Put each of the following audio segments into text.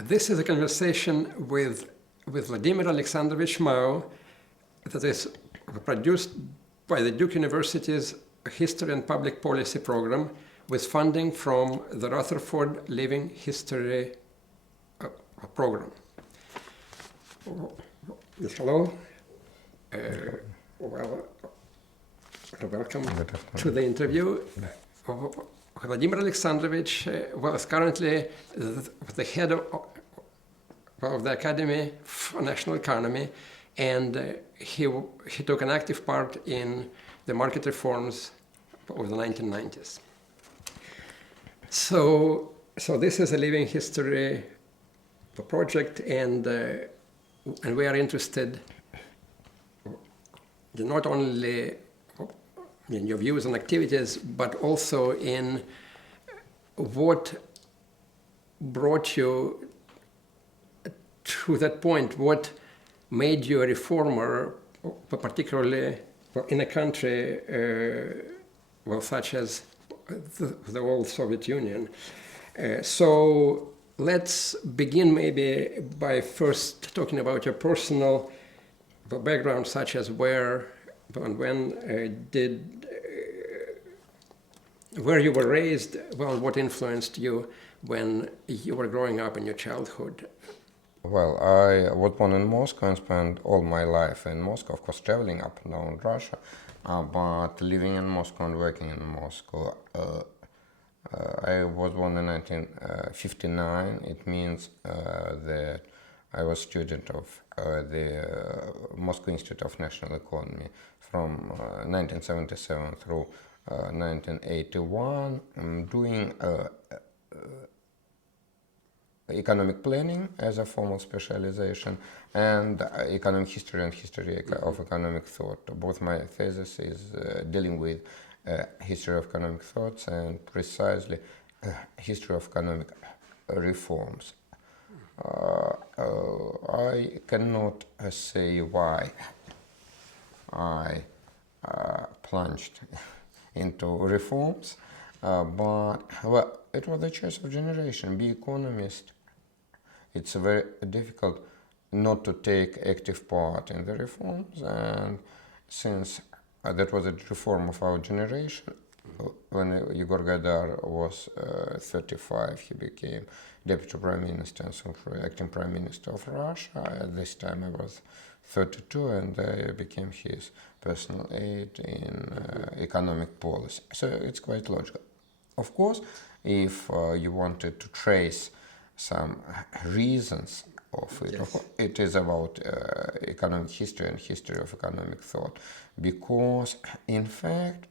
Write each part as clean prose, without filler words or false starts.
This is a conversation with Vladimir Alexandrovich Mau that is produced by the Duke University's History and Public Policy program with funding from the Rutherford Living History program. Yes, hello. Welcome to the interview. Vladimir Alexandrovich is currently the head of the Academy for National Economy, and he took an active part in the market reforms of the 1990s. So this is a living history project, and we are interested not only in your views and activities, but also in what brought you to that point, what made you a reformer, particularly in a country such as the old Soviet Union. So let's begin maybe by first talking about your personal background, such as where and when where you were raised, what influenced you when you were growing up in your childhood? Well, I was born in Moscow and spent all my life in Moscow, of course, traveling up and down Russia, but living in Moscow and working in Moscow. I was born in 1959. It means that I was student of the Moscow Institute of National Economy from 1977 through 1981. I'm doing economic planning as a formal specialization, and economic history and history of economic thought. Both my thesis is dealing with history of economic thoughts and precisely history of economic reforms. I cannot say why I plunged into reforms, but it was the choice of generation. Be economist. It's very difficult not to take active part in the reforms, and since that was a reform of our generation, when Yegor Gaidar was 35, he became Deputy Prime Minister and soon acting Prime Minister of Russia. At this time I was 32, and I became his personal aide in economic policy. So it's quite logical. Of course, if you wanted to trace some reasons of it, Yes. it is about economic history and history of economic thought, because in fact,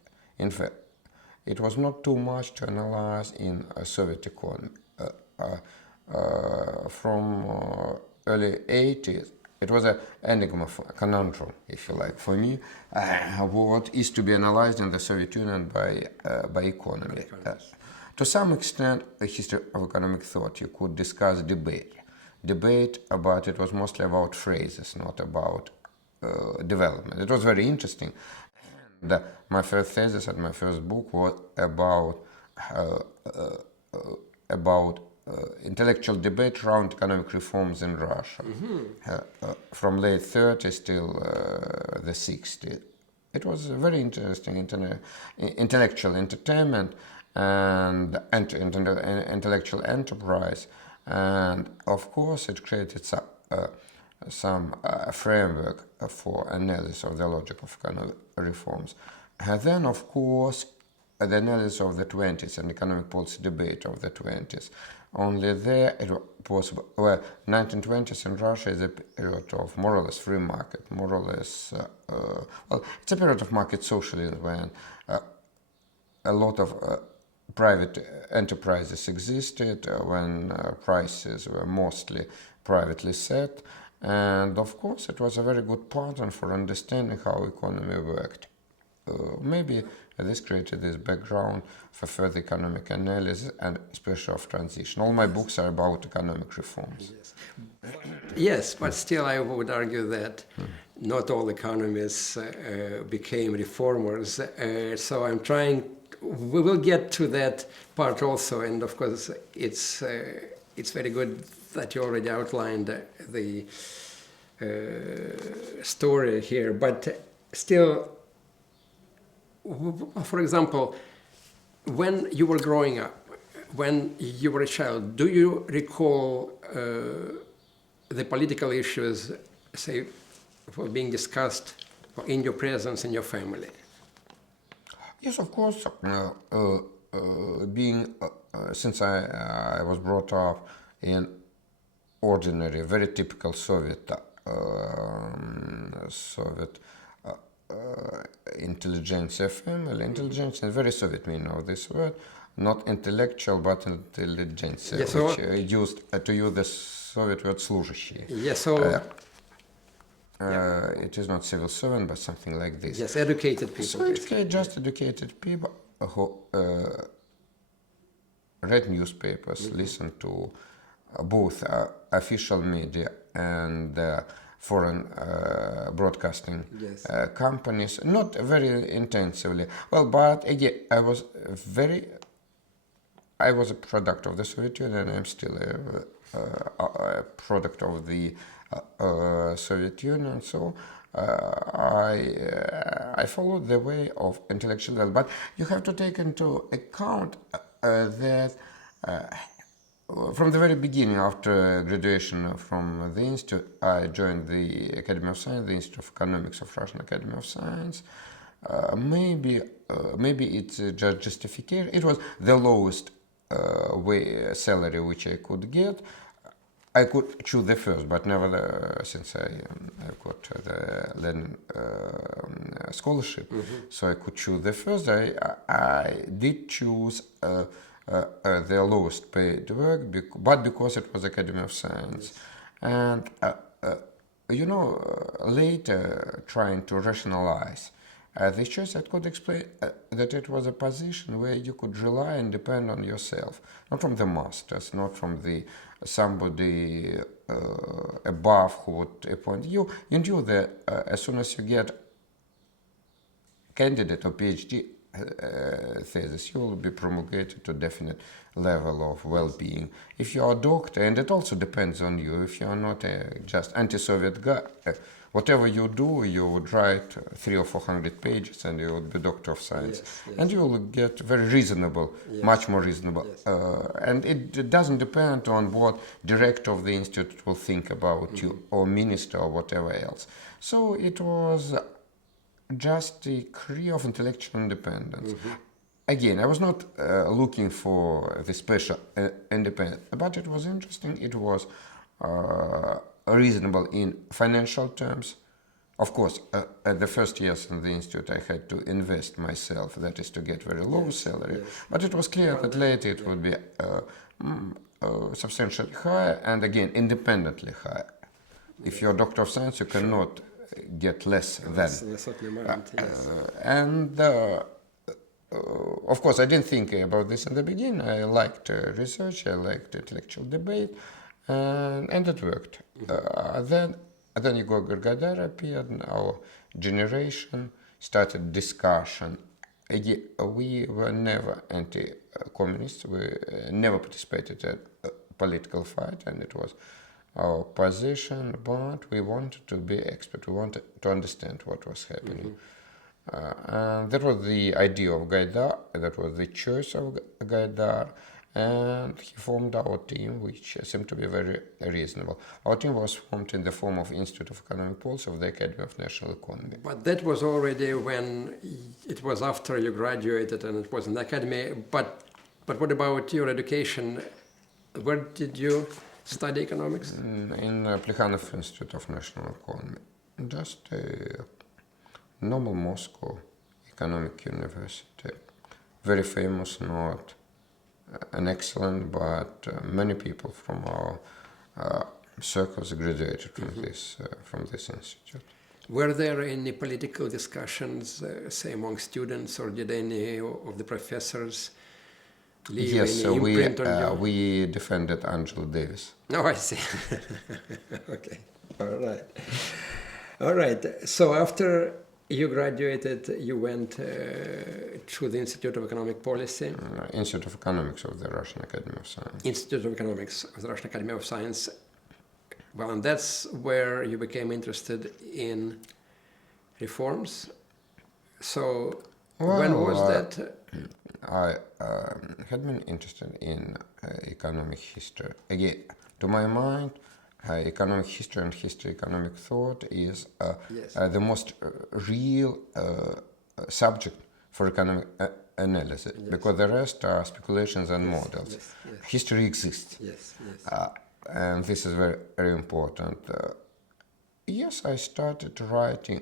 it was not too much to analyze in a Soviet economy. From early 80s, it was an enigma, a conundrum, if you like, for me, what is to be analyzed in the Soviet Union by economy. To some extent, a history of economic thought, you could discuss debate, but it was mostly about phrases, not about development. It was very interesting. My first thesis and my first book was about intellectual debate around economic reforms in Russia, from late 30s till the 60s. It was a very interesting intellectual entertainment and intellectual enterprise, and of course it created some framework for analysis of the logic of economic reforms. And then, of course, the analysis of the 20s and economic policy debate of the 20s. Only there it was possible. 1920s in Russia is a period of more or less free market, more or less, it's a period of market socialism when a lot of private enterprises existed, when prices were mostly privately set, and of course it was a very good pattern for understanding how economy worked. Maybe this created this background for further economic analysis and especially of transition. All my books are about economic reforms. Yes, but still I would argue that not all economists became reformers. So I'm trying, we will get to that part also, and of course it's it's very good that you already outlined the story here, but still, for example, when you were growing up, when you were a child, do you recall the political issues, say, for being discussed in your presence in your family? Yes, of course. Being since I was brought up in ordinary, very typical Soviet intelligentsia family. Intelligentsia is very Soviet meaning of this word, not intellectual but intelligentsia, Yes, so, which used to use the Soviet word служащие. Yes, so It is not civil servant, but something like this. yes, educated people. So just educated people who read newspapers, listened to both official media and foreign broadcasting Yes. companies, not very intensively. Well, but again, I was a product of the Soviet Union. I'm still a product of the Soviet Union. So I followed the way of intellectual development. But you have to take into account that from the very beginning, after graduation from the institute, I joined the Academy of Science, the Institute of Economics of Russian Academy of Science. Maybe it's just justification. It was the lowest salary which I could get. I could choose the first, but never since I got the Lenin scholarship, so I could choose the first. I did choose the lowest paid work, but because it was Academy of Science, and later trying to rationalize this choice, I could explain that it was a position where you could rely and depend on yourself, not from the masters, not from the somebody above who would appoint you. You knew that as soon as you get candidate or PhD thesis, you will be promulgated to a definite level of well-being. If you are a doctor, and it also depends on you, if you are not a just anti-Soviet guy, whatever you do, you would write 300 or 400 pages and you would be doctor of science. Yes. And you will get very reasonable, much more reasonable. And it doesn't depend on what director of the institute will think about you, or minister, or whatever else. So it was just a career of intellectual independence. Again, I was not looking for the special independence, but it was interesting. It was reasonable in financial terms. Of course, at the first years in the institute, I had to invest myself, that is to get very low salary. But it was clear that later it would be substantially higher, and again, independently higher. If you're a doctor of science, you cannot get less than. And of course, I didn't think about this in the beginning. I liked research, I liked intellectual debate, and it worked. Then Igor Gargadar appeared, and our generation started discussion. We were never anti-communists. We never participated in a political fight, and it was our position, but we wanted to be expert. We wanted to understand what was happening. And that was the idea of Gaidar, that was the choice of Gaidar, and he formed our team, which seemed to be very reasonable. Our team was formed in the form of Institute of Economic Policy of the Academy of National Economy. But that was already when it was after you graduated and it was in the academy. But what about your education? Where did you study economics? In Plekhanov Institute of National Economy. Just a normal Moscow economic university. Very famous, not an excellent, but many people from our circles graduated from this institute. Were there any political discussions, say, among students, or did any of the professors leave any imprint on you? We defended Angela Davis. Oh, I see. Okay. All right. So after You graduated, you went to the Institute of Economic Policy. Institute of Economics of the Russian Academy of Science. Institute of Economics of the Russian Academy of Science. Well, and that's where you became interested in reforms. So when was that? I had been interested in economic history. Again, to my mind, economic history and economic thought is Yes. the most real subject for economic analysis, because the rest are speculations and models. Yes, yes. History exists. Yes, yes. And this is very, very important. Yes, I started writing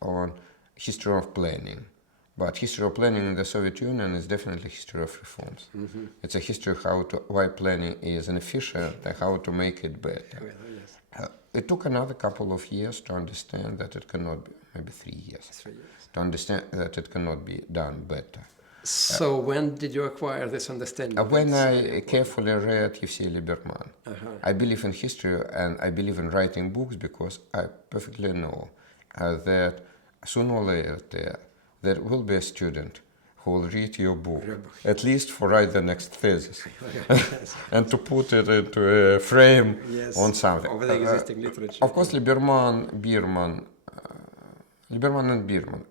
on history of planning, but history of planning in the Soviet Union is definitely history of reforms. Mm-hmm. It's a history of why planning is inefficient and how to make it better. Well, yes. It took another couple of years to understand that it cannot be, maybe 3 years, 3 years. to understand that it cannot be done better. So when did you acquire this understanding? When That's very I important. carefully read Yevsei Liberman, I believe in history and I believe in writing books because I perfectly know that sooner or later there will be a student who will read your book, at least for write the next thesis, and to put it into a frame Yes, on something. of the existing literature. Of course, Liberman and Bierman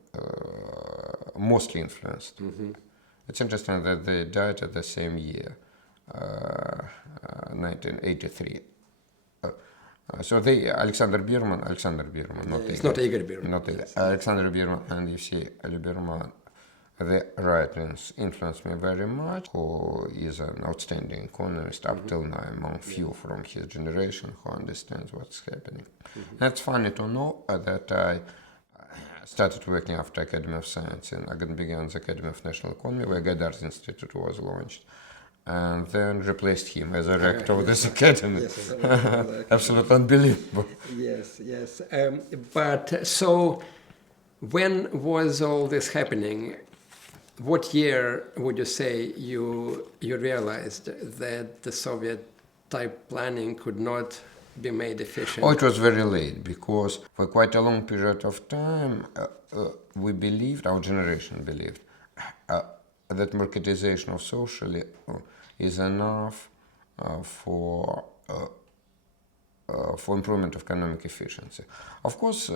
mostly influenced. It's interesting that they died at the same year, 1983. So they, Alexander Bierman, not It's not Igor Bierman. not Igor. Alexander Bierman and Yevsei Liberman, their writings influenced me very much. Who is an outstanding economist up till now, among few from his generation who understands what's happening. That's funny to know that I started working after Academy of Science and I began the Academy of National Economy, where Gadar's Institute was launched, and then replaced him as a rector of this academy. Yes, Absolutely unbelievable. yes, yes. But so, when was all this happening? What year would you say you realized that the Soviet type planning could not be made efficient? Oh, it was very late because for quite a long period of time we believed, our generation believed, that marketization of socially is enough for improvement of economic efficiency. Of course,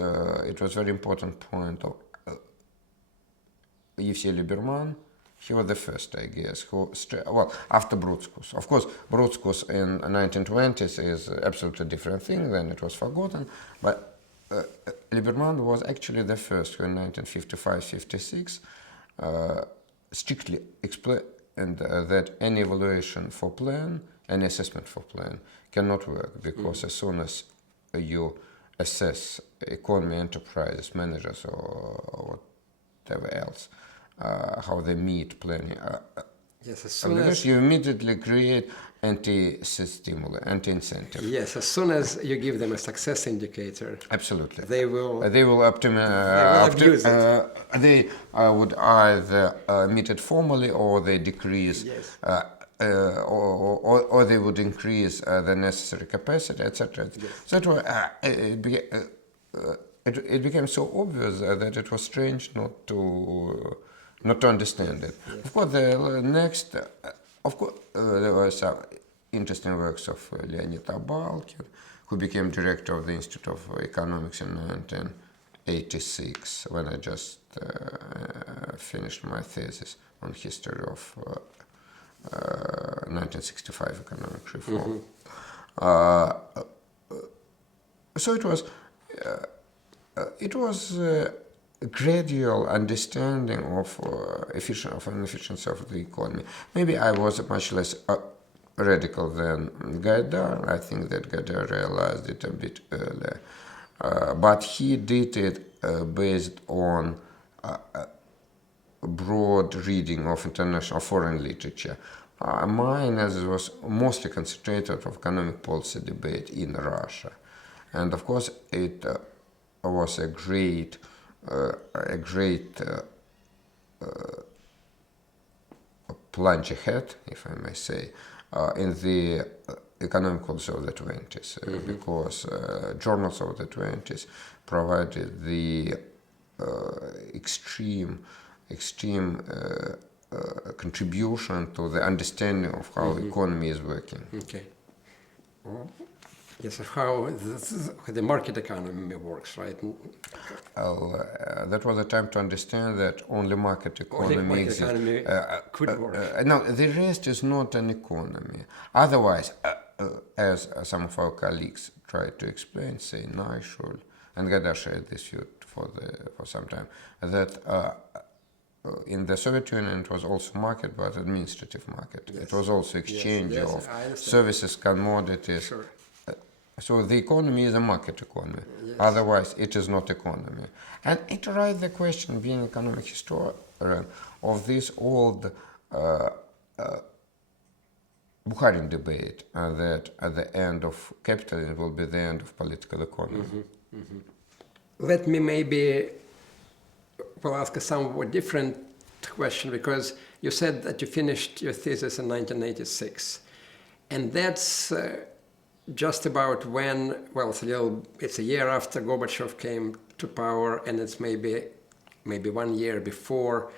it was a very important point of Yevsei Liberman. He was the first, I guess, who, after Brutskus. Of course, Brutskus in 1920s is an absolutely different thing, then it was forgotten, but Liberman was actually the first who in 1955-56 strictly explained that any evaluation for plan, any assessment for plan cannot work, because as soon as you assess economy, enterprises, managers, or whatever else, how they meet planning. Yes, as soon as you immediately create anti-stimuli, anti-incentive. yes, as soon as you give them a success indicator, Absolutely. they will abuse it. They would either meet it formally, or they decrease, Yes. or they would increase the necessary capacity, etc. Yes. So it became so obvious that it was strange not to understand it. Yes. Of course, the next, there were some interesting works of Leonid Abalkin, who became director of the Institute of Economics in 1986, when I just finished my thesis on history of 1965 economic reform. So it was a gradual understanding of efficiency of the economy. Maybe I was much less radical than Gaidar. I think that Gaidar realized it a bit earlier. But he did it based on broad reading of international foreign literature. Mine, as it was mostly concentrated of economic policy debate in Russia. And of course, it was a great plunge ahead, if I may say, in the economic policy of the 20s, because journals of the 20s provided the extreme contribution to the understanding of how economy is working. Okay. Yes, of how the market economy works, right? That was a time to understand that only market economy exists. Economy could work. No, the rest is not an economy. Otherwise, as some of our colleagues tried to explain, say Naishul, and Gada shared this view for some time, that in the Soviet Union it was also market, but administrative market. Yes. It was also exchange Yes, of I understand. services, commodities. Sure. So the economy is a market economy. Yes. Otherwise, it is not economy. And it raises the question, being economic historian, of this old Bukharin debate that at the end of capitalism will be the end of political economy. Let me maybe ask a somewhat different question, because you said that you finished your thesis in 1986, and that's just about when, it's a year after Gorbachev came to power, and it's maybe 1 year before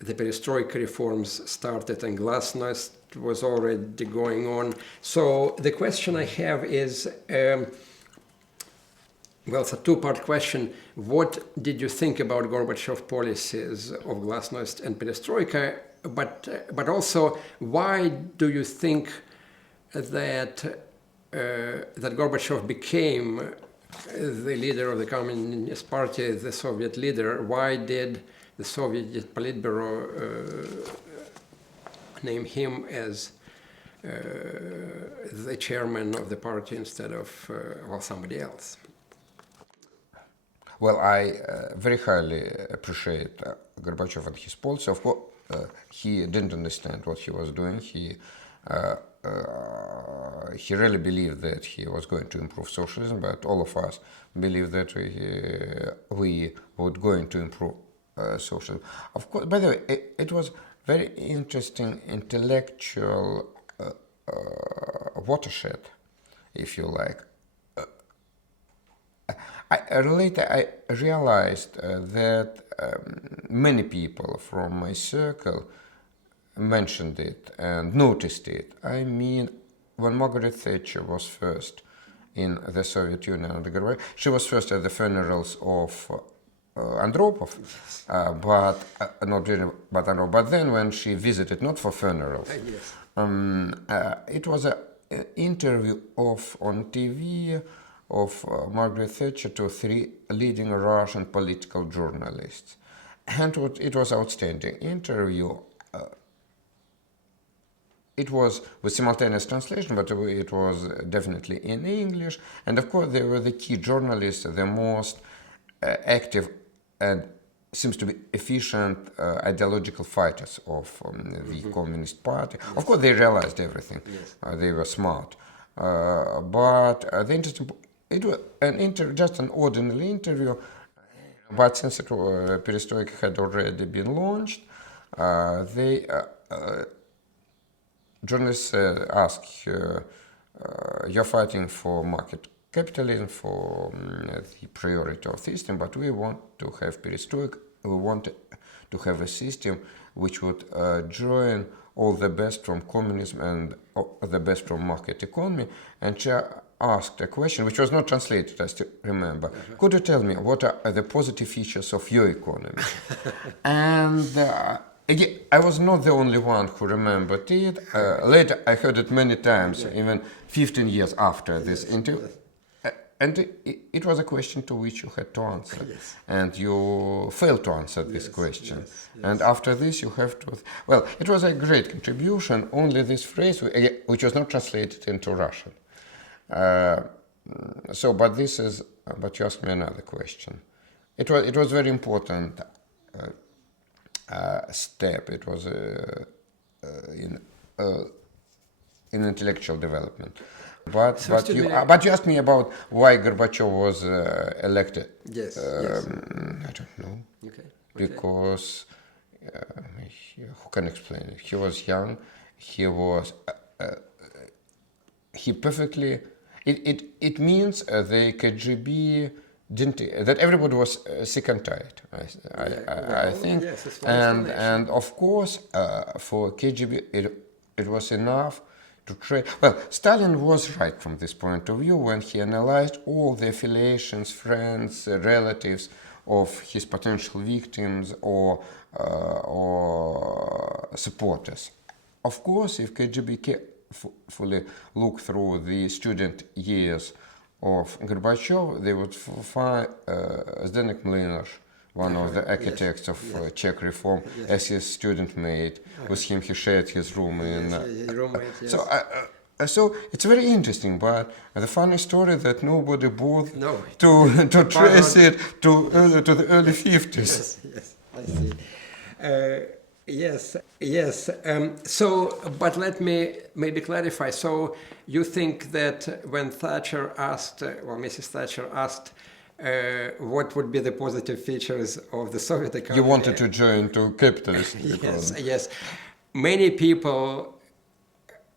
the perestroika reforms started and glasnost was already going on. So the question I have is, it's a two-part question. What did you think about Gorbachev policies of glasnost and perestroika? But also, why do you think that Gorbachev became the leader of the Communist Party, the Soviet leader? Why did the Soviet Politburo name him as the chairman of the party instead of somebody else? Well, I very highly appreciate Gorbachev and his policy. Of course, he didn't understand what he was doing. He really believed that he was going to improve socialism, but all of us believe that we were going to improve socialism. Of course, by the way, it was very interesting intellectual watershed, if you like. Later I realized that many people from my circle mentioned it and noticed it. I mean, when Margaret Thatcher was first in the Soviet Union under Gorbachev, she was first at the funerals of Andropov, but then when she visited, not for funerals, it was an interview on TV of Margaret Thatcher to 3 leading Russian political journalists. And it was outstanding interview. It was with simultaneous translation, but it was definitely in English. And of course, they were the key journalists, the most active and seems to be efficient ideological fighters of the Communist Party. Yes. Of course, they realized everything. Yes. They were smart. But the interesting, it was just an ordinary interview. But since perestroika had already been launched, journalists asked, you're fighting for market capitalism, for the priority of the system, but we want to have perestroika. We want to have a system which would join all the best from communism and the best from market economy. And she asked a question which was not translated, I still remember. Could you tell me what are the positive features of your economy? And again, I was not the only one who remembered it. Later, I heard it many times, even 15 years after this interview. And it was a question to which you had to answer. Yes. And you failed to answer this question. Yes. And after this, you have to... Well, it was a great contribution, only this phrase, which was not translated into Russian. But you asked me another question. It was very important step. It was in intellectual development. But you asked me about why Gorbachev was elected. Yes. I don't know. Okay. Because who can explain it? He was young. He was. He perfectly. It means the KGB that everybody was sick and tired. I think, yes, it's one explanation. and of course for KGB it was enough to train. Well, Stalin was right from this point of view when he analyzed all the affiliations, friends, relatives of his potential victims or supporters. Of course, if KGB carefully look through the student years of Gorbachev, they would find Zdeněk Mlynar, one of the architects of Czech reform, as his student mate. With him, he shared his room in. Roommate, yes. So it's very interesting, but the funny story that nobody bothered No. to trace it to the early 50s. Yes, I see. Yes. So, but let me maybe clarify. So, you think that when Thatcher asked, or Mrs. Thatcher asked, what would be the positive features of the Soviet economy? You wanted to join to capitalist economy. Yes. Many people,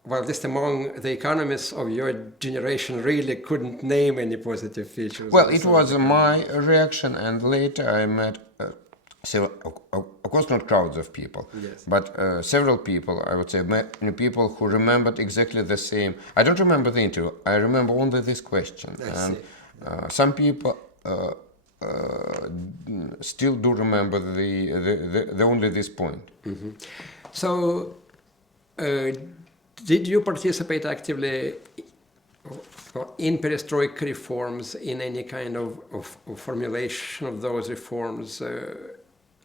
well, just among the economists of your generation, really couldn't name any positive features. Well, it was my reaction, and later I met several, of course not crowds of people, yes, but several people, I would say many people who remembered exactly the same. I don't remember the interview, I remember only this question. And some people still do remember the only this point. Mm-hmm. So, did you participate actively in perestroika reforms, in any kind of formulation of those reforms?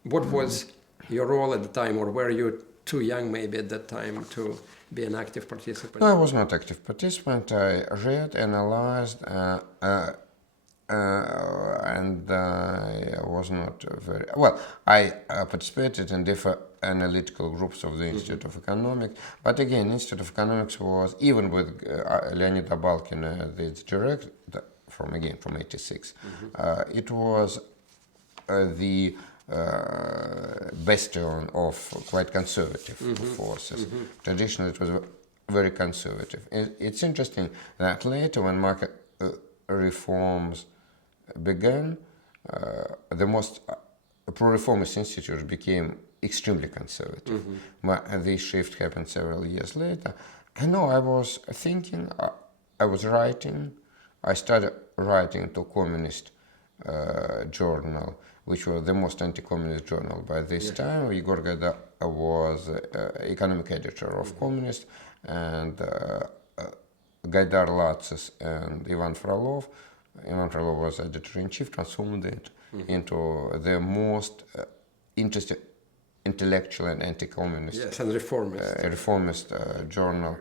What was your role at the time, or were you too young maybe at that time to be an active participant? No, I was not active participant. I read, analyzed, and I was not very well. I participated in different analytical groups of the Institute of Economics, but again, Institute of Economics was, even with Leonid Abalkin, the director from 86. It was the bastion of quite conservative forces. Traditionally, it was very conservative. It's interesting that later, when market reforms began, the most pro-reformist institutes became extremely conservative. This shift happened several years later. I know I was thinking, I was writing, I started writing to communist journal, which was the most anti-communist journal by this time. Igor Gaidar was economic editor of Communist, and Gaidar, Latsis, and Ivan Frolov. Ivan Frolov was editor-in-chief, transformed it into the most interesting intellectual and anti-communist, yes, and reformist journal,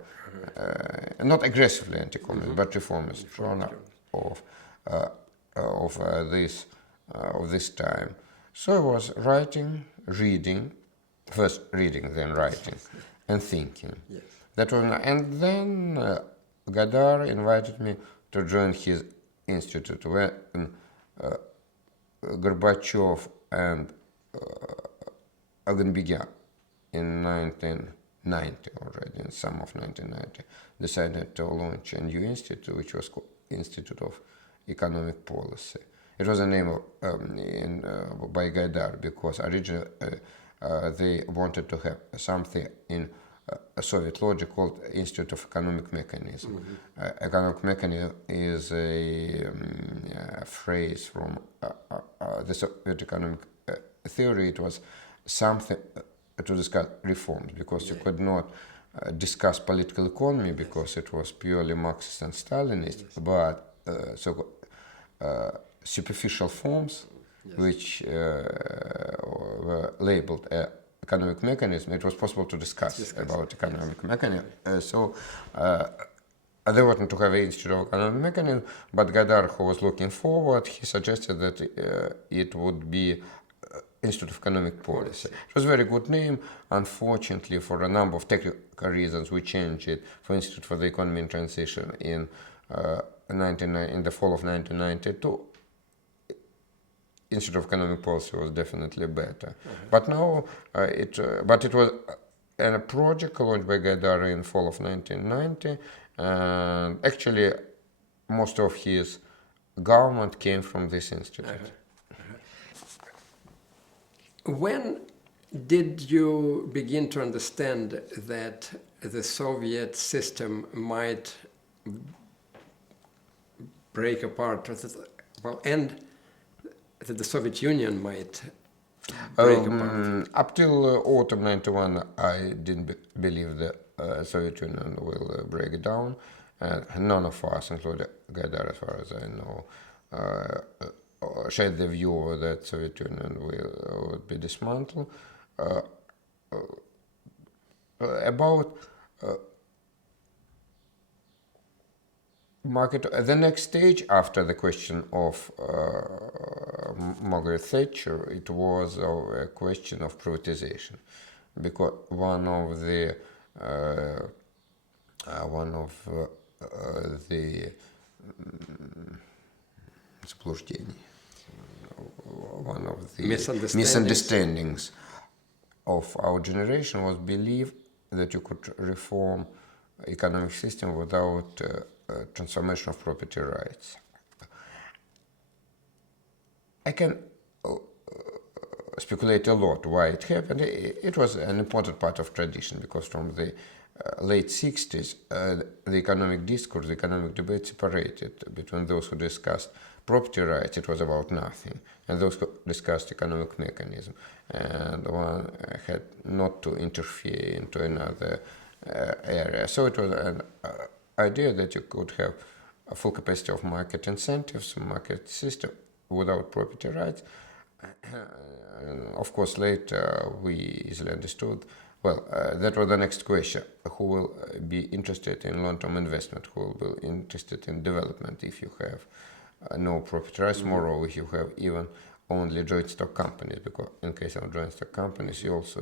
not aggressively anti-communist, but reformist journal of this time. So I was writing, reading, first reading, then writing, and thinking. Yes. That was, and then Gaidar invited me to join his institute when Gorbachev and Aghanbegyan in 1990 already, in summer of 1990, decided to launch a new institute, which was called Institute of Economic Policy. It was a name by Gaidar because originally they wanted to have something in a Soviet logic called Institute of Economic Mechanism. Economic mechanism is a phrase from the Soviet economic theory. It was something to discuss reforms, because you could not discuss political economy because it was purely Marxist and Stalinist, but superficial forms which were labeled economic mechanism, it was possible to discuss about economic mechanism. So they wanted to have an Institute of Economic Mechanism, but Gaidar, who was looking forward, he suggested that it would be Institute of Economic Policy. It was a very good name. Unfortunately, for a number of technical reasons, we changed it for Institute for the Economy and Transition in the fall of 1992. Institute of Economic Policy was definitely better. But now, it was a project launched by Gaidar in fall of 1990, and actually most of his government came from this institute. When did you begin to understand that the Soviet system might break apart, and that the Soviet Union might break apart? Up till autumn 91, I didn't believe the Soviet Union will break down. None of us, including Gaidar, as far as I know, shared the view that Soviet Union will be dismantled. About market, the next stage after the question of Margaret Thatcher, it was a question of privatization, because one of the misunderstandings of our generation was belief that you could reform economic system without transformation of property rights. I can speculate a lot why it happened. It was an important part of tradition, because from the late 60s, the economic discourse, the economic debate separated between those who discussed property rights, it was about nothing, and those who discussed economic mechanism. And one had not to interfere into another area. So it was an idea that you could have a full capacity of market incentives, market system without property rights. Of course, later we easily understood, that was the next question. Who will be interested in long-term investment? Who will be interested in development if you have no property rights? Moreover, if you have even only joint stock companies, because in case of joint stock companies, you also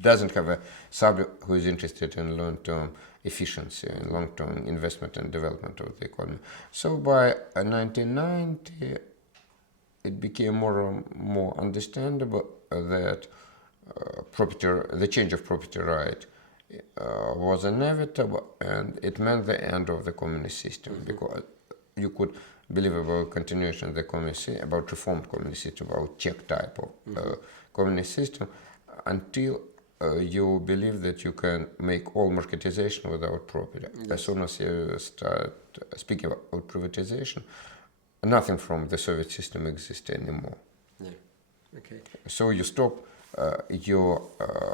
doesn't have a subject who is interested in long-term efficiency and long-term investment and development of the economy. So by 1990, it became more and more understandable that the change of property right was inevitable, and it meant the end of the communist system, because you could believe about continuation of the communist system, about reformed communist system, about Czech type of communist system, until you believe that you can make all marketization without property. Yes. As soon as you start speaking about privatization, nothing from the Soviet system exists anymore. Yeah. Okay. So you stop your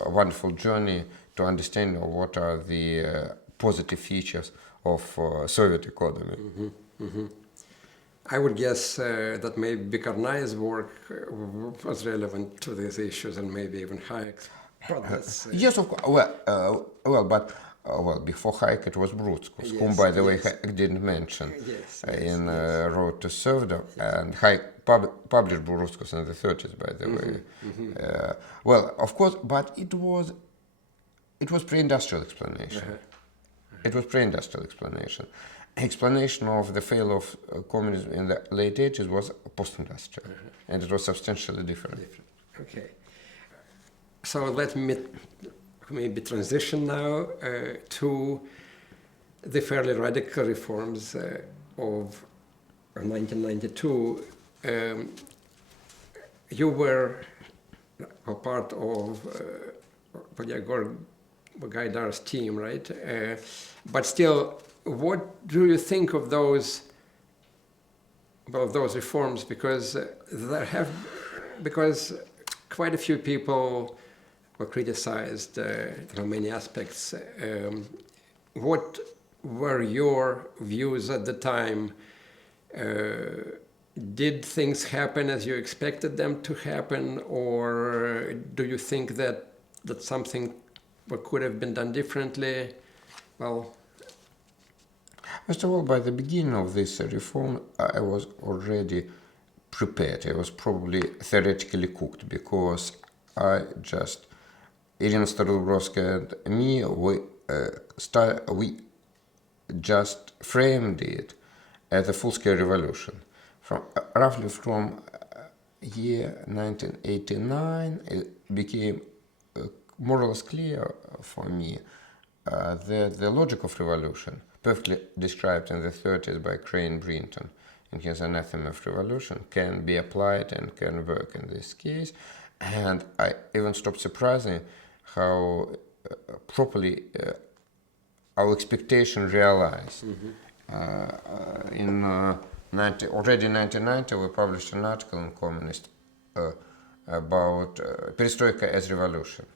wonderful journey to understand what are the positive features of Soviet economy. I would guess that maybe Bikarnai's work was relevant to these issues, and maybe even Hayek's. Yes, of course. Before Hayek it was Brutskus, whom, by the way, Hayek didn't mention in Road to Serfdom, and Hayek published Brutskus in the 30s, by the way. Of course, but it was pre-industrial explanation. It was pre-industrial explanation. Explanation of the failure of communism in the late 80s was post-industrial, and it was substantially different. Okay. So let me maybe transition now to the fairly radical reforms of 1992. You were a part of Vladimir Gaidar's team, right? But still, what do you think of those reforms? Because because quite a few people were criticized from many aspects. What were your views at the time? Did things happen as you expected them to happen, or do you think that something could have been done differently? Well, first of all, by the beginning of this reform, I was already prepared. I was probably theoretically cooked, because Irina Starobrovskaya and me, we just framed it as a full-scale revolution. Roughly from year 1989, it became more or less clear for me that the logic of revolution, perfectly described in the 30s by Crane Brinton, in his anathema of revolution can be applied and can work in this case. And I even stopped surprising how properly our expectation realized. Already in 1990, we published an article in Communist about perestroika as revolution.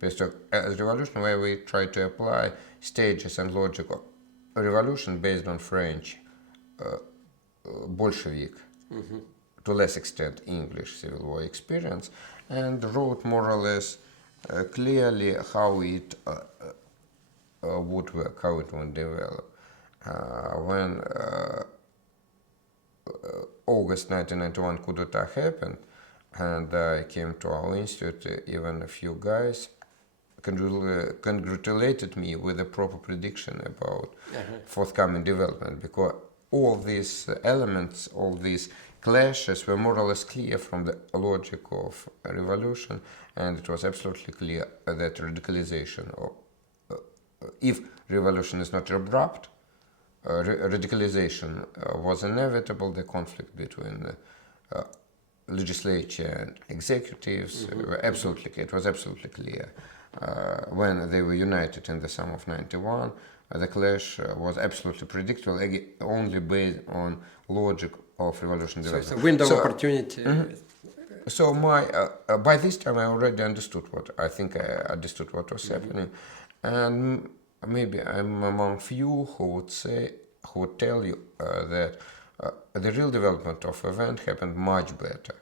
Perestroika as revolution, where we try to apply stages and logic of a revolution based on French Bolshevik, to less extent English Civil War experience, and wrote more or less clearly how it would work, how it would develop. When August 1991 coup d'etat happened, and I came to our institute, even a few guys congratulated me with a proper prediction about forthcoming development, because all these elements, all these clashes were more or less clear from the logic of a revolution, and it was absolutely clear that radicalization, or if revolution is not abrupt, radicalization was inevitable. The conflict between the legislature and executives were absolutely clear. It was absolutely clear. When they were united in the summer of 91, the clash was absolutely predictable, only based on logic of revolution development. So it's a window of opportunity. So by this time I already understood what was happening, and maybe I'm among few who would tell you that the real development of event happened much better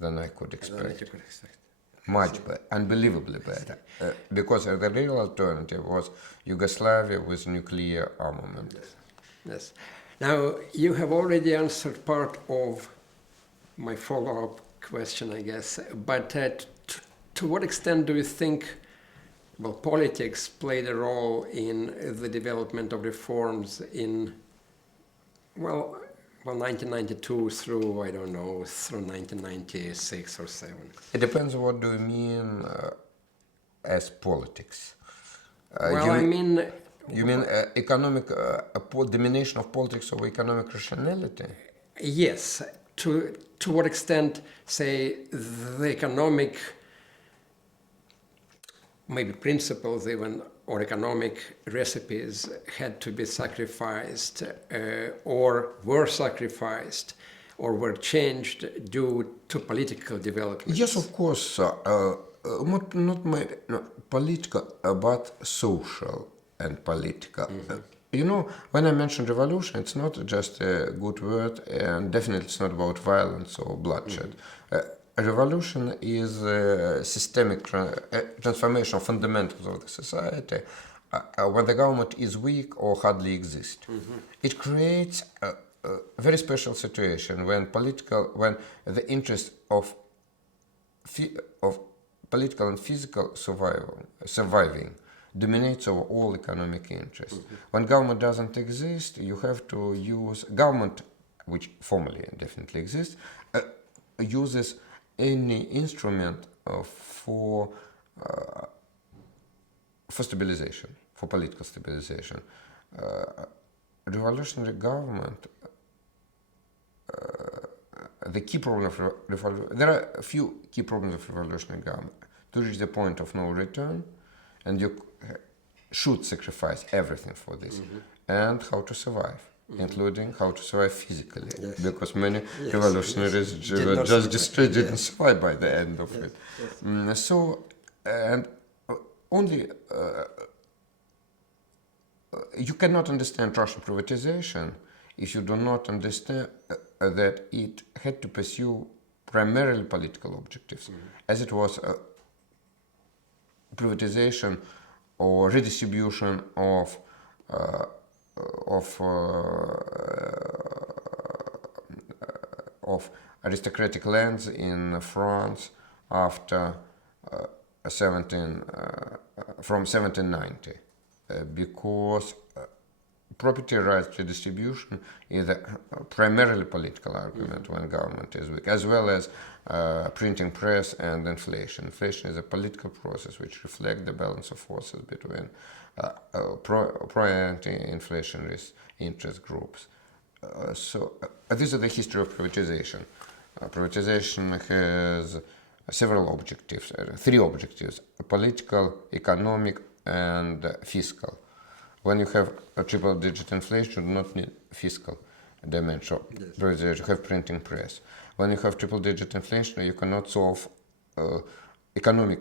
than I could expect. Much better, unbelievably better, because the real alternative was Yugoslavia with nuclear armament. Yes. Now, you have already answered part of my follow-up question, I guess, but to what extent do you think, well, politics played a role in the development of reforms in, well, 1992 through, I don't know, through 1996 or 7? It depends what do you mean as politics. You mean economic domination of politics over economic rationality? Yes. To what extent, say, the economic, maybe principles even, or economic recipes had to be sacrificed, or were sacrificed, or were changed due to political development? Yes, of course. Not political, but social and political. You know, when I mention revolution, it's not just a good word, and definitely it's not about violence or bloodshed. A revolution is a systemic transformation of fundamentals of the society when the government is weak or hardly exists. It creates a very special situation when the interest of political and physical surviving dominates over all economic interests. When government doesn't exist, you have to use government, which formally definitely exists, uses any instrument for stabilization, for political stabilization. Revolutionary government, the key problem of there are a few key problems of revolutionary government. To reach the point of no return, and you should sacrifice everything for this, and how to survive, including how to survive physically, because many revolutionaries didn't survive by the end of it. So, and only you cannot understand Russian privatization if you do not understand that it had to pursue primarily political objectives, as it was privatization or redistribution of aristocratic lands in France after from 1790, because property rights redistribution is a primarily political argument when government is weak, as well as printing press and inflation. Inflation is a political process which reflects the balance of forces between pro- and anti-inflationary interest groups. this is the history of privatization. Privatization has several objectives, three objectives: political, economic, and fiscal. When you have a triple-digit inflation, you do not need fiscal dimension. Yes. You have printing press. When you have triple-digit inflation, you cannot solve economic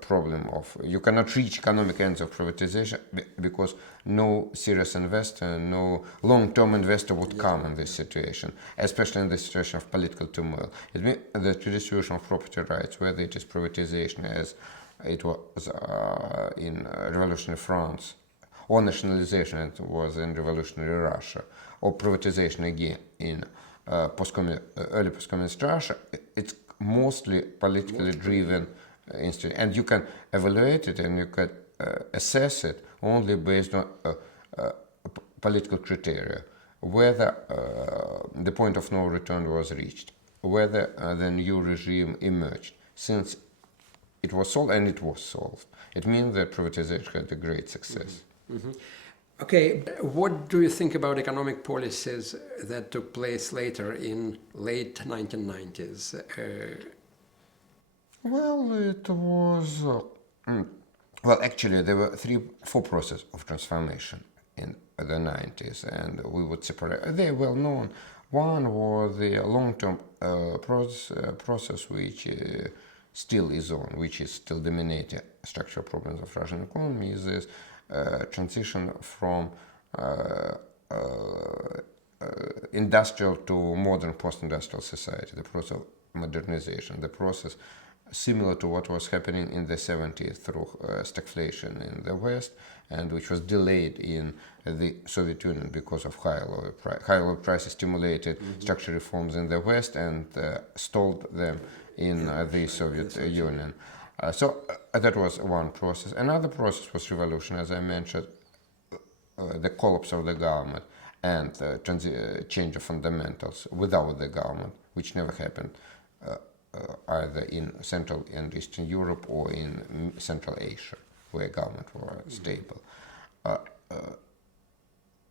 problem of, you cannot reach economic ends of privatization because no serious investor, no long-term investor would come in this situation, especially in the situation of political turmoil. It means the redistribution of property rights, whether it is privatization as it was in revolutionary France, or nationalization as it was in revolutionary Russia, or privatization again in early post-communist Russia, it's mostly politically driven institute, and you can evaluate it and you can assess it only based on political criteria, whether the point of no return was reached, whether the new regime emerged. Since it was solved, and it was solved, it means that privatization had a great success. Mm-hmm. Okay, what do you think about economic policies that took place later in late 1990s? Well, it was... well, actually, there were four processes of transformation in the 90s, and we would separate. They're well known. One was the long-term process which still is on, which is still dominating structural problems of Russian economy, is this transition from industrial to modern post-industrial society, the process of modernization, the process similar to what was happening in the 70s through stagflation in the West, and which was delayed in the Soviet Union because of high oil price. High oil prices stimulated structural reforms in the West and stalled them in the Soviet Union. So that was one process. Another process was revolution, as I mentioned, the collapse of the government and change of fundamentals without the government, which never happened either in Central and Eastern Europe or in Central Asia, where government were stable.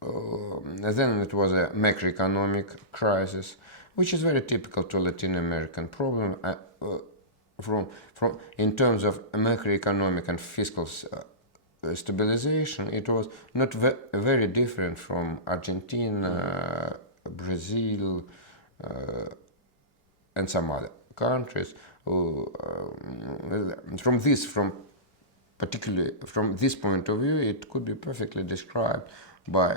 Then it was a macroeconomic crisis, which is very typical to Latin American problem. In terms of macroeconomic and fiscal stabilization, it was not very different from Argentina, Brazil, and some other countries. Particularly from this point of view, it could be perfectly described by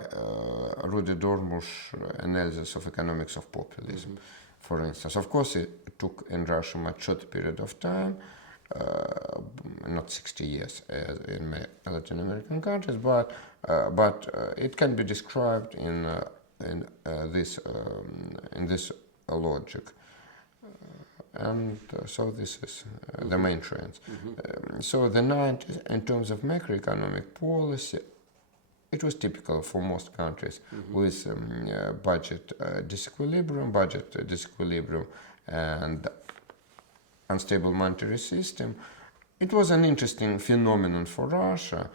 Rudi Dornbusch's analysis of economics of populism. For instance, of course, it took in Russia a much shorter period of time, not 60 years as in Latin American countries, but it can be described in this logic. And so this is the main trends. So the 90s, in terms of macroeconomic policy, it was typical for most countries with budget disequilibrium and unstable monetary system. It was an interesting phenomenon for Russia,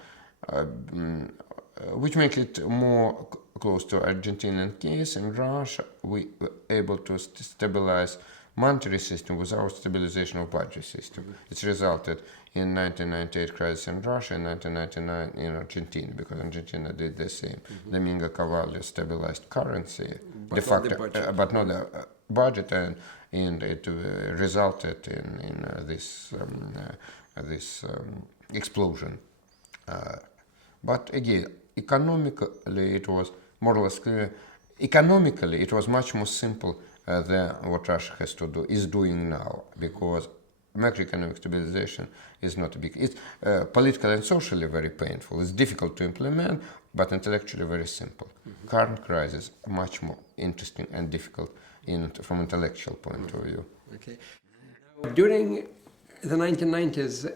which makes it more close to Argentinian case. In Russia, we were able to stabilize monetary system without stabilization of budget system. It's resulted in 1998 crisis in Russia, in 1999 in Argentina, because Argentina did the same. Domingo Cavallo stabilized currency, de facto, but not the budget, and it resulted in this explosion. But again, economically, it was more or less clear. Economically, it was much more simple than what Russia is doing now, because macroeconomic stabilization is not a big. It's politically and socially very painful. It's difficult to implement, but intellectually very simple. Current crisis much more interesting and difficult from intellectual point of view. Okay. During the 1990s,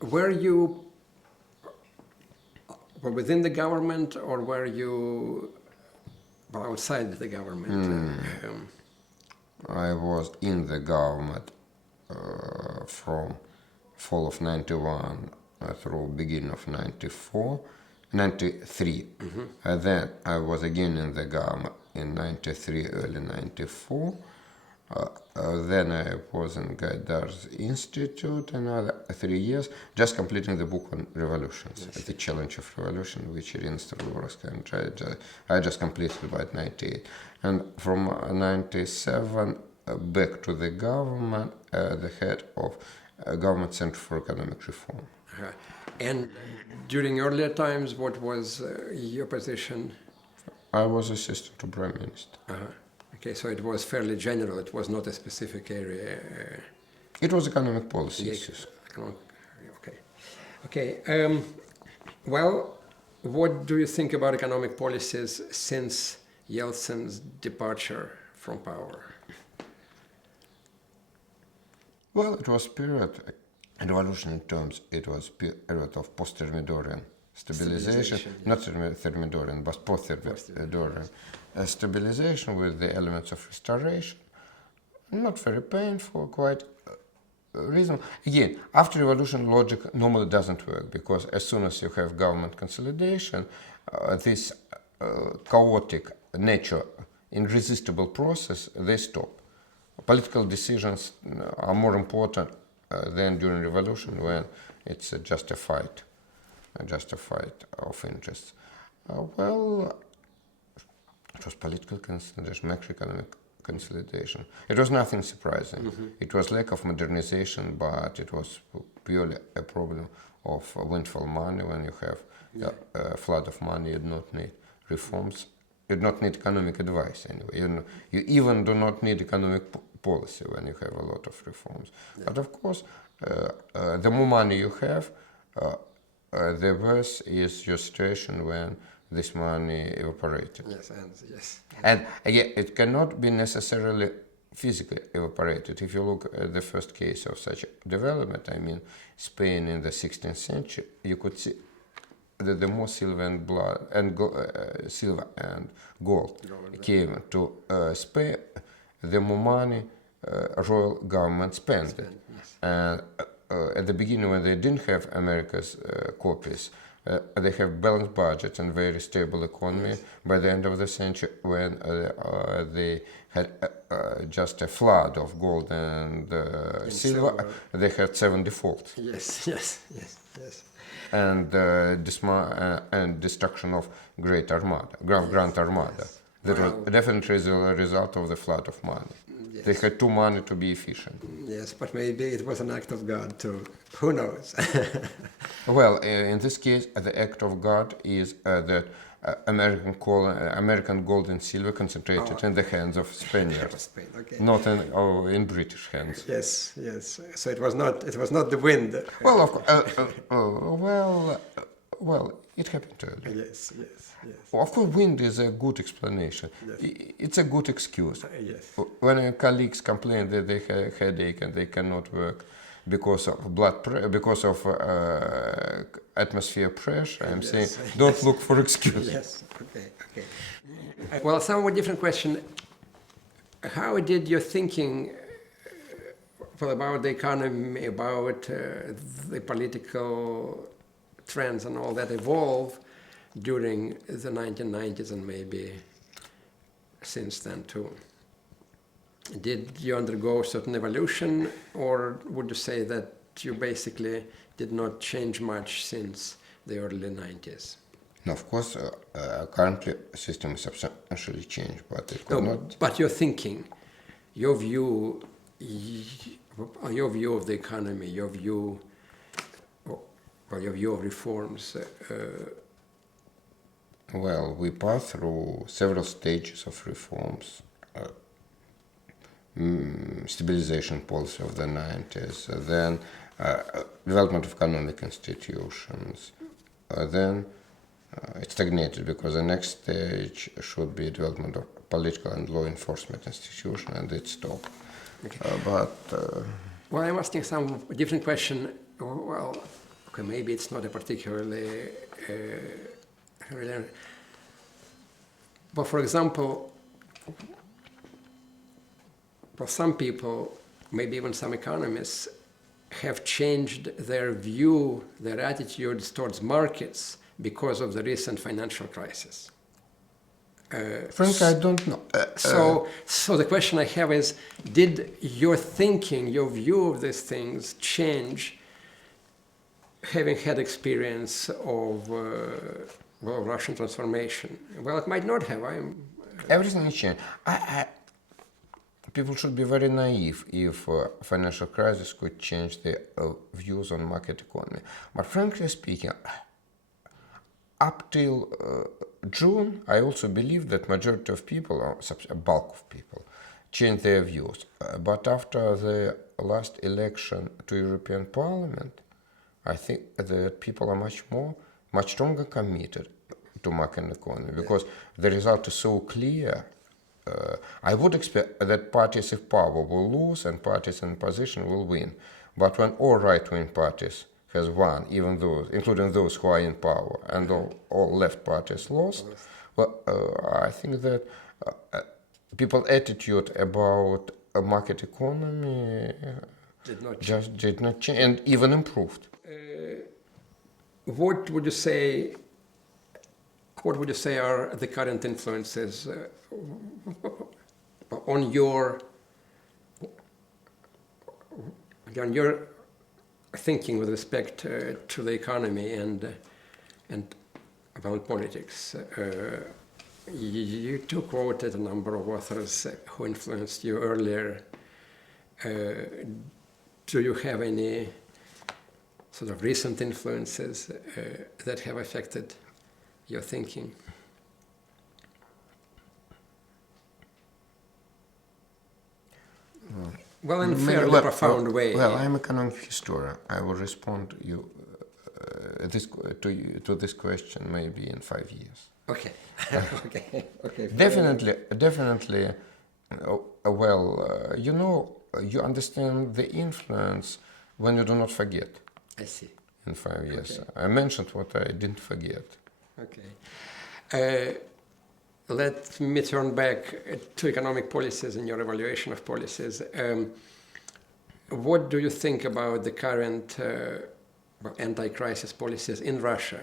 were you within the government, or were you outside the government? I was in the government from fall of 91 through beginning of 94, 93. Then I was again in the government in 93, early 94. Then I was in Gaidar's Institute another 3 years, just completing the book on revolutions, The Challenge of Revolution, which Irina Starogorskaya I just completed about 98. And from 97 back to the government, the head of Government Center for Economic Reform. And during earlier times, what was your position? I was assistant to Prime Minister. Okay, so it was fairly general. It was not a specific area. It was economic policies. Okay. Okay. Well, what do you think about economic policies since Yeltsin's departure from power? Well, it was period, revolution in terms, it was period of post-Thermidorian stabilization, not Thermidorian, but post-Thermidorian stabilization with the elements of restoration. Not very painful, quite reasonable. Again, after revolution, logic normally doesn't work, because as soon as you have government consolidation, this chaotic nature, irresistible process, they stop. Political decisions are more important than during revolution, when it's just a fight of interests. Well, it was political consolidation, macroeconomic consolidation. It was nothing surprising. It was lack of modernization, but it was purely a problem of windfall money. When you have a flood of money, you do not need reforms. You do not need economic advice anyway. You even do not need economic policy when you have a lot of reforms. But of course, the more money you have, the worse is your situation when this money evaporated. And again, it cannot be necessarily physically evaporated. If you look at the first case of such development, I mean Spain in the 16th century, you could see that the more silver and gold came to Spain, the more money royal government spent. And at the beginning, when they didn't have America's copies, they have balanced budget and very stable economy. By the end of the century, when they had just a flood of gold and silver, they had 7 defaults. Yes. And destruction of Grand Armada. That was definitely the result of the flood of money. They had too money to be efficient. Yes, but maybe it was an act of God too. Who knows? Well, in this case, the act of God is that American gold and silver concentrated in the hands of Spaniards, not in British hands. Yes. So it was not the wind. Well, of course. Well, it happened earlier. Yes. Of course, wind is a good explanation. It's a good excuse. Yes. When colleagues complain that they have a headache and they cannot work because of because of atmosphere pressure, I'm saying don't look for excuses. Yes. Okay. Well, somewhat different question. How did your thinking about the economy, about the political trends and all that evolve during the 1990s and maybe since then too? Did you undergo a certain evolution, or would you say that you basically did not change much since the early 90s? No, of course, currently the system is substantially changed, but it could not... But your thinking, your view of the economy, your view of reforms. Well, we passed through several stages of reforms. Stabilization policy of the 90s, then development of economic institutions, then it stagnated because the next stage should be development of political and law enforcement institution, and it stopped. Okay. Well, I'm asking some different question. Well, okay, maybe it's not a particularly but for example, for some people, maybe even some economists, have changed their view, their attitudes towards markets because of the recent financial crisis. Frankly, I don't know. So the question I have is, did your thinking, your view of these things change having had experience of Russian transformation? Well, it might not have. Everything is changed. People should be very naive if financial crisis could change their views on market economy. But frankly speaking, up till June, I also believe that majority of people, or a bulk of people, changed their views. But after the last election to European Parliament, I think that people are much stronger committed to market economy because the result is so clear. I would expect that parties in power will lose and parties in position will win. But when all right-wing parties has won, even those, including those who are in power, and all left parties lost, well, I think that people's attitude about a market economy did not change and even improved. What would you say are the current influences on your thinking with respect to the economy and about politics? You too quoted a number of authors who influenced you earlier. Do you have any sort of recent influences that have affected your thinking? Well, in a fairly profound way. Well, I'm an economic historian. I will respond to you to this question maybe in 5 years. Okay. Okay. Definitely. You understand the influence when you do not forget. I see. In 5 years, Okay. I mentioned what I didn't forget. Okay. Let me turn back to economic policies and your evaluation of policies. What do you think about the current anti-crisis policies in Russia?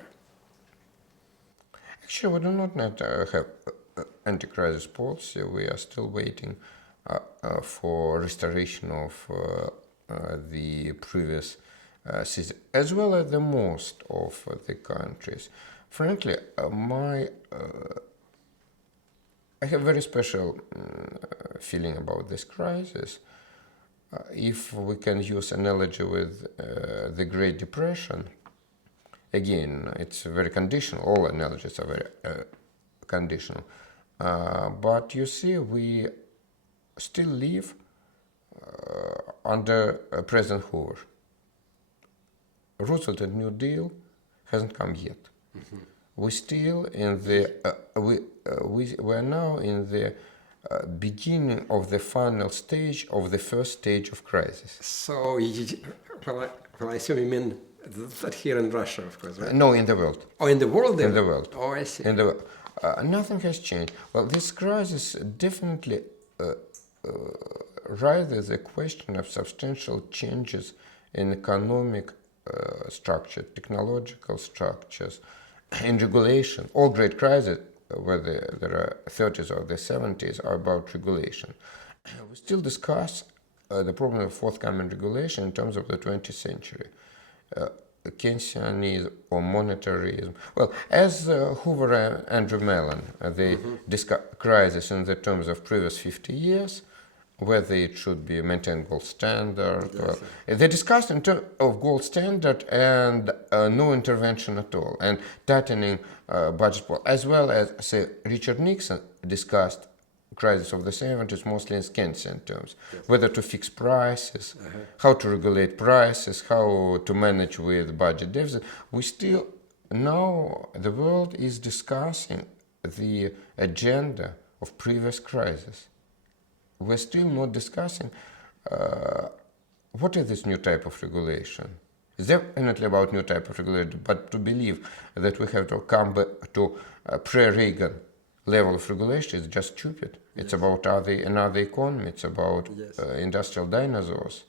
Actually, we do not have anti-crisis policy. We are still waiting for restoration of the previous system, as well as the most of the countries. Frankly, I have very special feeling about this crisis. If we can use analogy with the Great Depression, again, it's very conditional. All analogies are very conditional. But you see, we still live under President Hoover. Roosevelt and New Deal hasn't come yet. Mm-hmm. We're still in the we're now in the beginning of the final stage of the first stage of crisis. So, I assume you mean that here in Russia, of course, right? No, in the world. Oh, in the world? In the world. Oh, I see. In the world. Nothing has changed. Well, this crisis definitely raises a question of substantial changes in economic structure, technological structures, in regulation. All great crises, whether there are 30s or the 70s, are about regulation. We still discuss the problem of forthcoming regulation in terms of the 20th century. Keynesianism or monetarism. Well, as Hoover and Andrew Mellon, they discuss crisis in the terms of previous 50 years, whether it should be maintained gold standard. Yes. They discussed in terms of gold standard and no intervention at all, and tightening budget policy, as well as, say, Richard Nixon discussed crisis of the 70s mostly in Keynesian terms, yes. Whether to fix prices, how to regulate prices, how to manage with budget deficit. We still, now the world is discussing the agenda of previous crises. We're still not discussing what is this new type of regulation. It's definitely about new type of regulation, but to believe that we have to come back to pre-Reagan level of regulation is just stupid. Yes. It's about another economy. It's about industrial dinosaurs.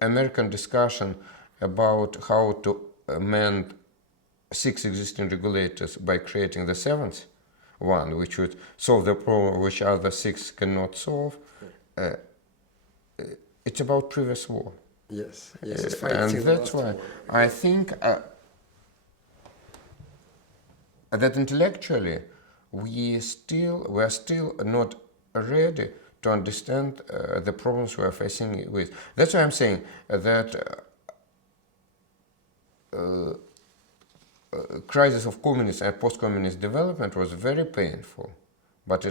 American discussion about how to amend 6 existing regulators by creating the 7th one, which would solve the problem which other 6 cannot solve, it's about previous war. Yes, yes, it's And fighting the that's last why war. I think that intellectually we are still not ready to understand the problems we are facing with. That's why I'm saying that crisis of communist and post-communist development was very painful. But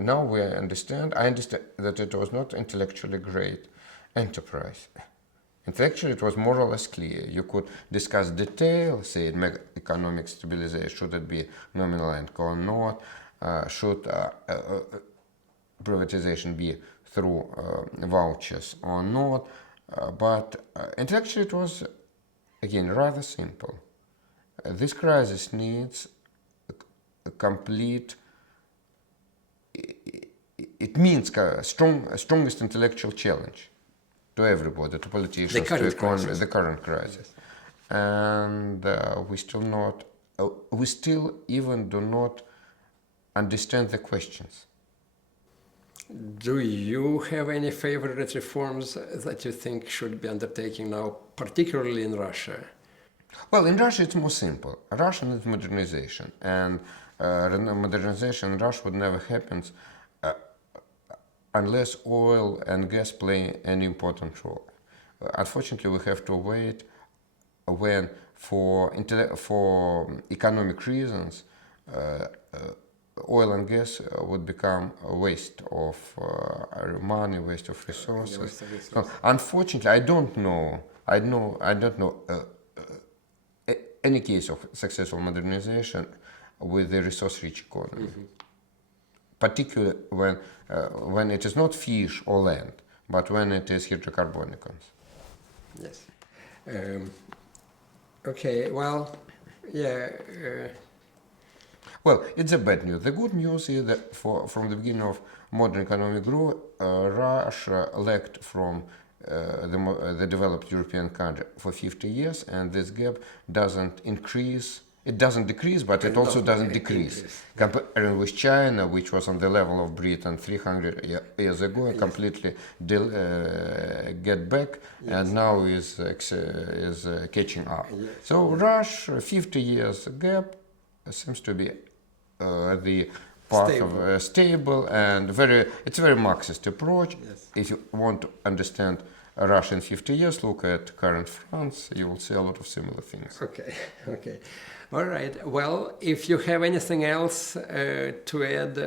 now I understand that it was not intellectually great enterprise. Intellectually, it was more or less clear. You could discuss details, say economic stabilization, should it be nominal and or not, should privatization be through vouchers or not. But intellectually, it was, again, rather simple. This crisis needs a complete, it means strongest intellectual challenge to everybody, to politicians, to economy, the current crisis. And we still even do not understand the questions. Do you have any favorite reforms that you think should be undertaken now, particularly in Russia? Well, in Russia it's more simple. Russia needs modernization, and modernization in Russia would never happen unless oil and gas play an important role. Unfortunately, we have to wait when, for economic reasons, oil and gas would become a waste of money, waste of resources. Unfortunately, I don't know any case of successful modernization with a resource-rich economy. Mm-hmm. Particularly when it is not fish or land, but when it is hydrocarbonicons. Yes. Okay, well, yeah. Well, it's a bad news. The good news is that from the beginning of modern economic growth, Russia lagged from the developed European country for 50 years, and this gap doesn't increase. It doesn't decrease, but it also doesn't decrease. Comparing with China, which was on the level of Britain 300 years ago, yes, completely get back, yes, and now is catching up. Yes. So Russia, 50 years gap, seems to be the path stable. Of stable and it's a very Marxist approach. Yes. If you want to understand Russia in 50 years, look at current France, you will see a lot of similar things. Okay, okay. All right. Well, if you have anything else to add,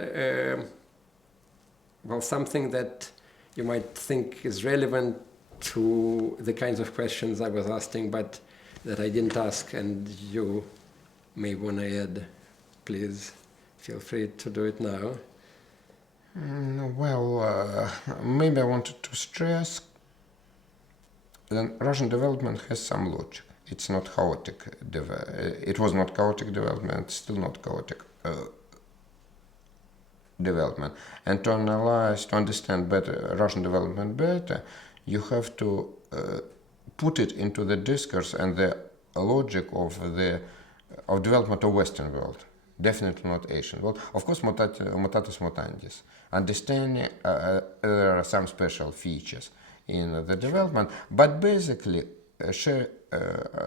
well, something that you might think is relevant to the kinds of questions I was asking, but that I didn't ask, and you may want to add, please feel free to do it now. Well, maybe I wanted to stress that Russian development has some logic. It's not chaotic. It was not chaotic development, still not chaotic development. And to analyze, to understand better Russian development better, you have to put it into the discourse and the logic of development of Western world. Definitely not Asian world. Of course, mutatis mutandis. Understanding there are some special features in the development, but basically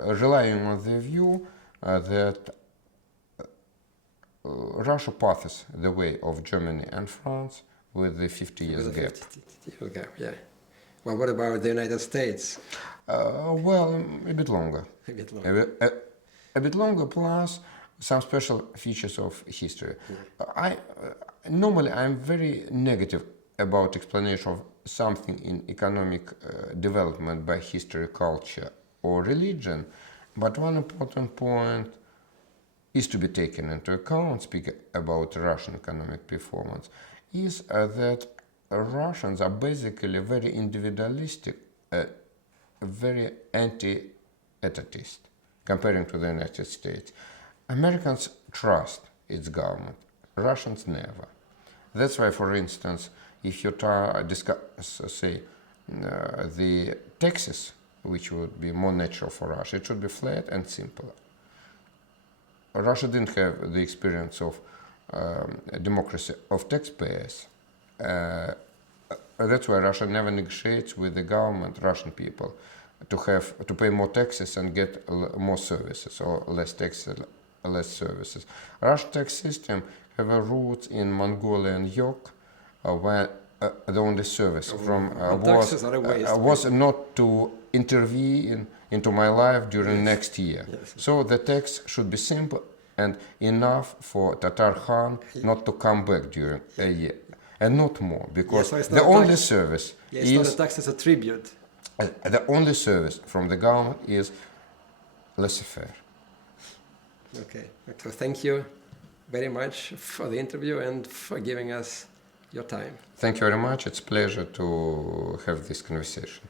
relying on the view that Russia passes the way of Germany and France with the 50 years gap. 50 years gap, yeah. Well, what about the United States? Well, a bit longer. A bit longer. A bit longer, plus some special features of history. Yeah. Normally I'm very negative about explanation of something in economic development by history, culture, or religion, but one important point is to be taken into account, speak about Russian economic performance, is that Russians are basically very individualistic, very anti-etatist, comparing to the United States. Americans trust its government, Russians never. That's why, for instance, if you discuss, say, the taxes which would be more natural for Russia. It should be flat and simple. Russia didn't have the experience of democracy of taxpayers. That's why Russia never negotiates with the government, Russian people, to pay more taxes and get more services, or less taxes, less services. Russian tax system have a roots in Mongolia and Yok, where the only service was not to intervene into my life during next year. Yes. So the tax should be simple and enough for Tatar Khan not to come back during a year, and not more, because the only service it's not a tax, it's a tribute. The only service from the government is laissez-faire. Okay, so thank you very much for the interview and for giving us your time. Thank you very much. It's a pleasure to have this conversation.